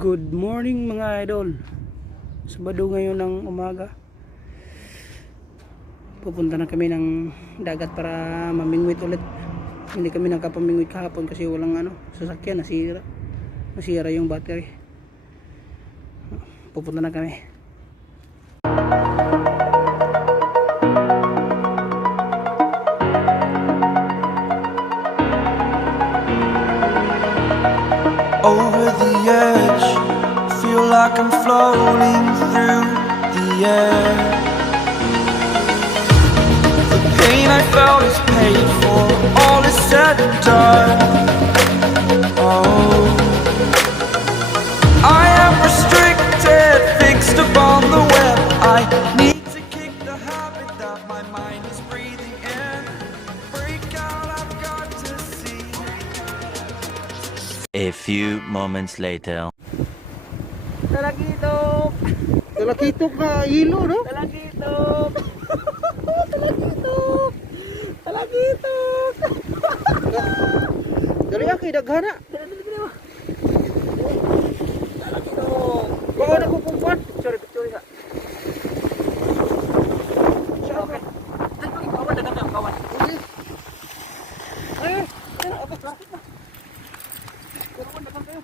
Good morning mga idol. Sabado ngayon ng umaga. Pupunta na kami ng dagat para mamingwit ulit. Hindi kami nakapamingwit kahapon kasi walang sasakyan, nasira yung battery. Pupunta na kami. Over the edge, feel like I'm floating through the air. The pain I felt is paid for, all is said and done. Oh, I am restricted, fixed upon the web. I need to kick the habit that my mind is breathing in. Break out, I've got to see. A few moments later. Talakitok! Talakitok na ilo, no? Talakitok! Talakitok! Talakitok! Dari aki daghana. Talakitok! Bawa na ko kumpuan. Picture ha. Okay. Ay, kawan dagang kayo, kawan. Ay, apa sakit na? Kawan dagang kayo.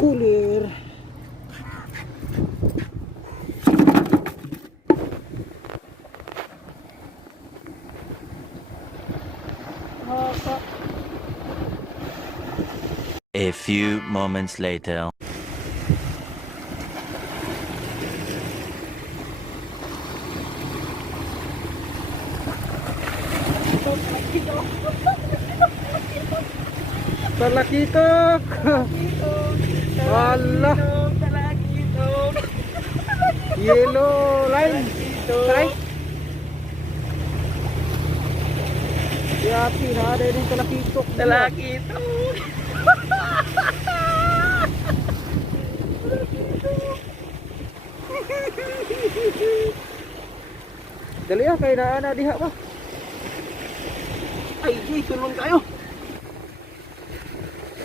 Kulir. A few moments later. Talakitok. Allah. Talakitok! Yellow line. Talakitok! Yati na ada yung talakitok. Talakitok! Dali kay na diha ba? Ay, Jay, tulong kayo!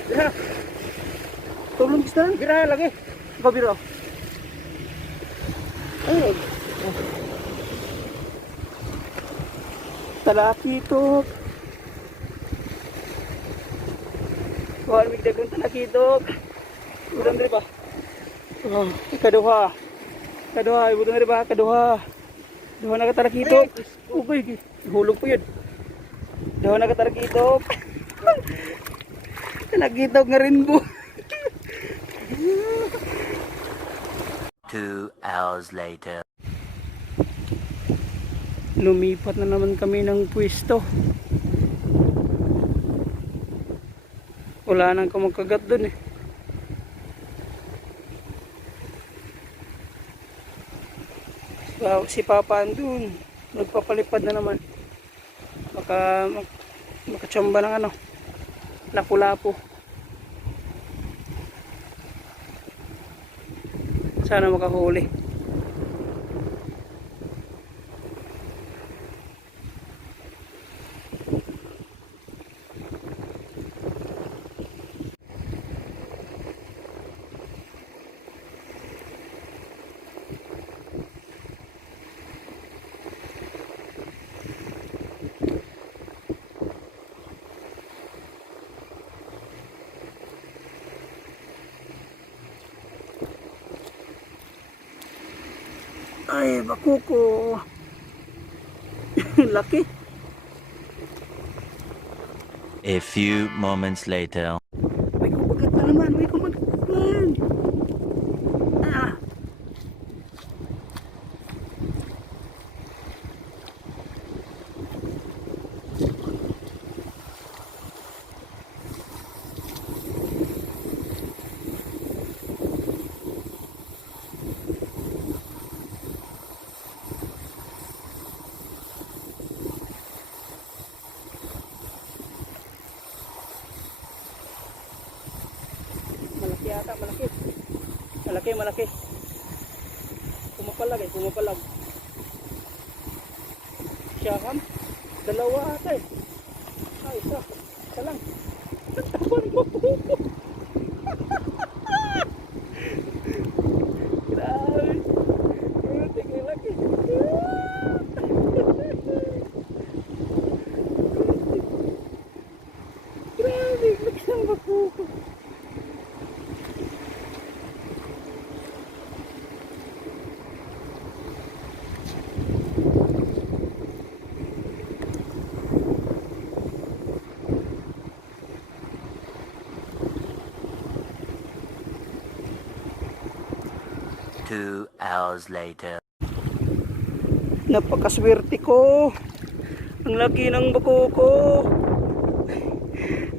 Diha. Tulong kita. Gira lagi. Pabiro. Ay. Talakitok! Wala may dagang talakitok! Budang diri pa. Oh, kaduha. Kaduha, budang diri pa, kaduha. Duha na ka talakitok. Uy, hulog po yun. Duha na ka talakitok. Talakitok nga rin po. 2 hours later. Lumipat na naman kami ng pwesto. Wala nang kumakagat dun eh. Si Papa andun, nagpapalipad na naman. Makachamba ng lapu-lapu. Sana makahuli. Ay, bakuko. Laki. A few moments later. May kumagat na naman. May kumagat na naman. Ah. Yata malaki. Malaki. Pumapalag. Siyakam. Dalawa ata eh. Isa. Isa lang. Tabang bakuko. Grabe. Tingnan laki. Grabe. Laki ng bakuko. Two hours later. Napakaswerte ko. Ang laki ng bakuko.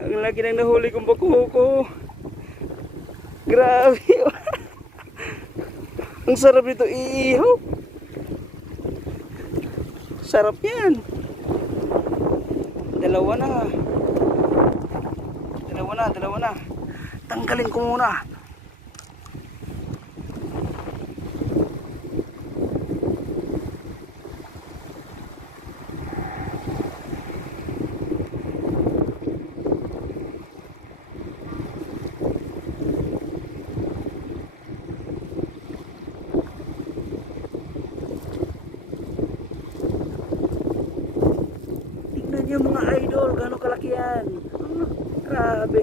Ang laki ng nahuli kong bakuko. Grabe. Ang sarap nito iihaw. Sarap yan. Dalawa na. Dalawa na. Tanggalin ko muna. Tignan niyo mga idol, gano'ng kalaki yan. Grabe.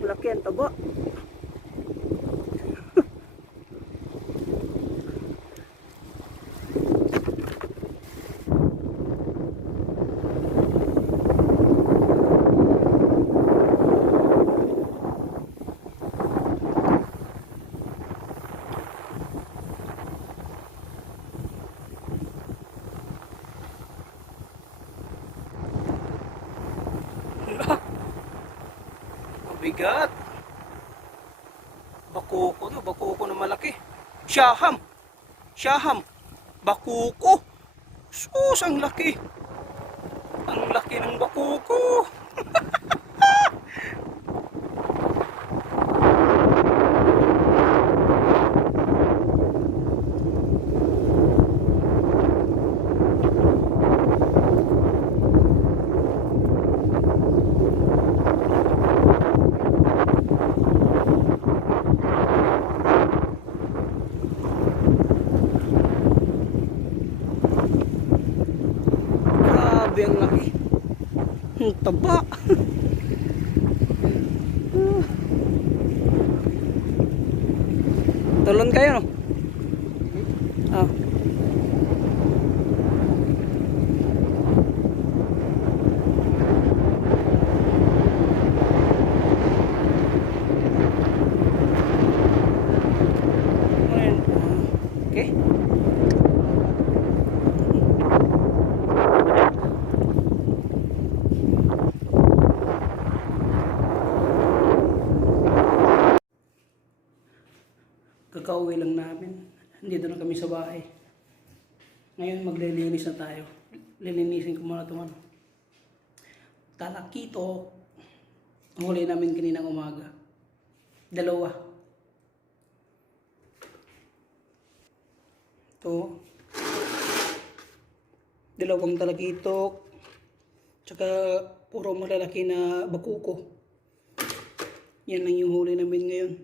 Malaki yan, taba. Bigat. Bakuko na malaki. Siyaham. Bakuko. Sus, ang laki. Ang laki ng bakuko. Grabe ang laki. Ang taba. Tulon kayo no? Ah. Okay. Kakauwi lang namin. Nandito na kami sa bahay. Ngayon maglilinis na tayo. Lilinisin ko muna itong ano. Talakito. Huli namin kaninang umaga. Dalawa. Ito. Dalawang talakitok. Tsaka puro malalaki na bakuko. Yan lang yung huli namin ngayon.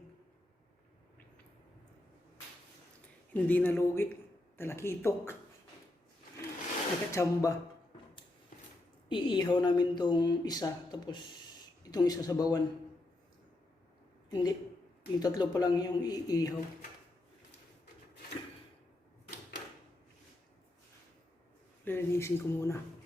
Hindi na lugi, talakitok, nakachamba. Iihaw namin tong isa, tapos itong isa sa bawan. Hindi, yung tatlo pa lang yung iihaw. Lilinisin ko muna.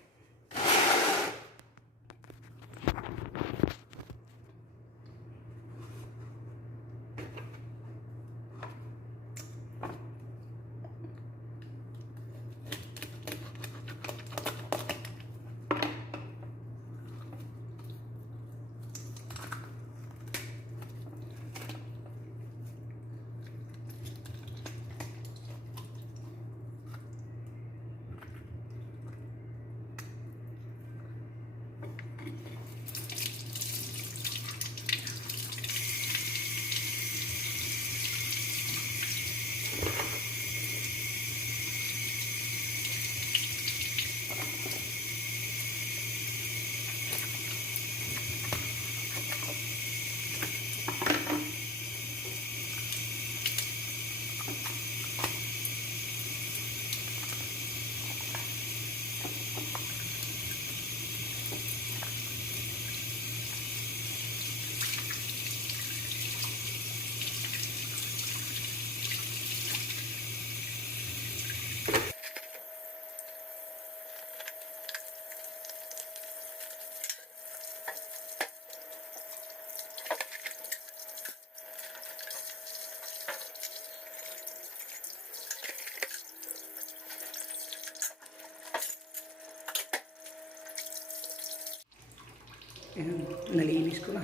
Ayan, nalinis ko na.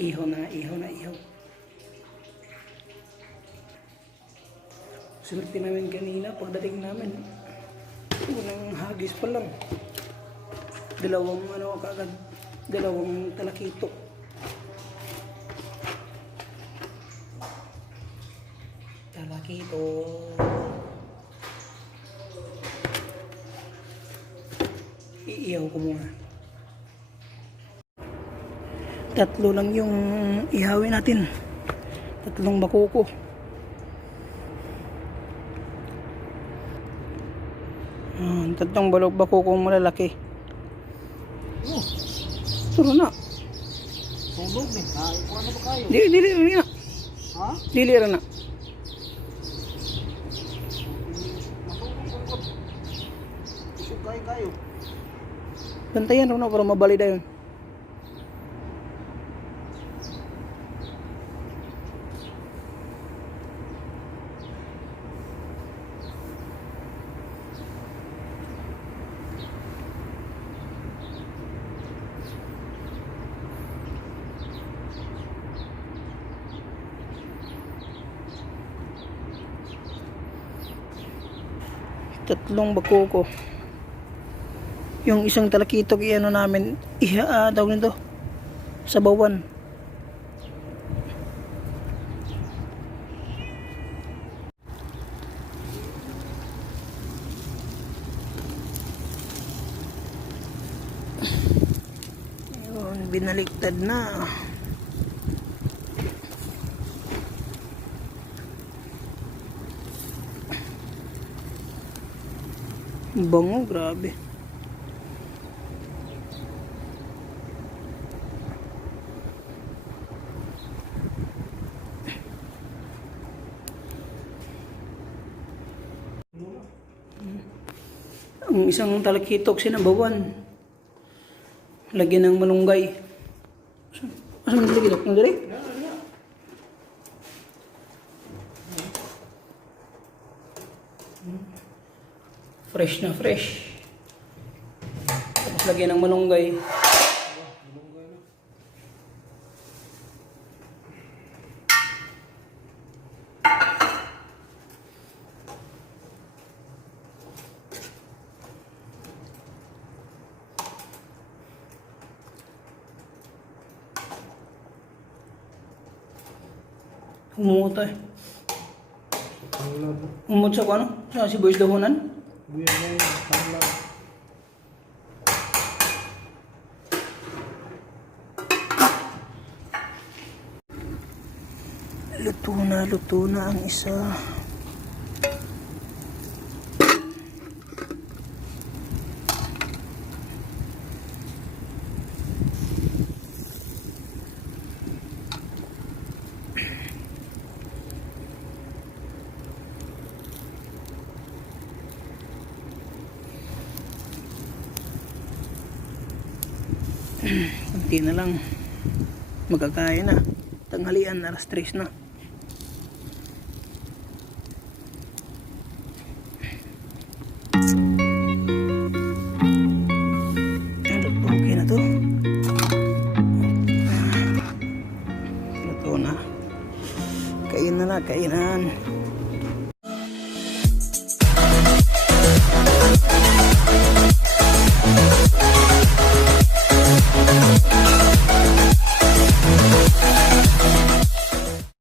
Ihaw na, ihaw na, ihaw. Swerte namin kanina pagdating namin. Unang hagis pa lang. Dalawang kagad. Dalawang talakitok. Talakitok. Iihaw ko muna. Tatlo lang yung ihawin natin. Tatlong bakuko. Tatlong bakuko malalaki. Turo na. Tubog ni. Ikuha na ba kayo? Dili na. Ha? Dili na. Isugay kayo. Bantayan ro na para mabalida yun. Tatlong bakuko. Yung isang talakitok iano namin tawag nito sa bawan. Ayun, binaliktad na. Bango, grabe. Ang isang talakitok sinabawan. Lagyan ng malunggay. Asa man lagi ng dali? Fresh na fresh. Tapos lagyan ng malunggay. Umuot eh. Umuot sa ano? Sa sibuyas dahonan? Buyan na yun. Tanglaw. Luto na ang isa. Kunti na lang. Magkakaya na. Tanghalian, alas 3 na. Okay na to. Luto na. Kain na, kainan.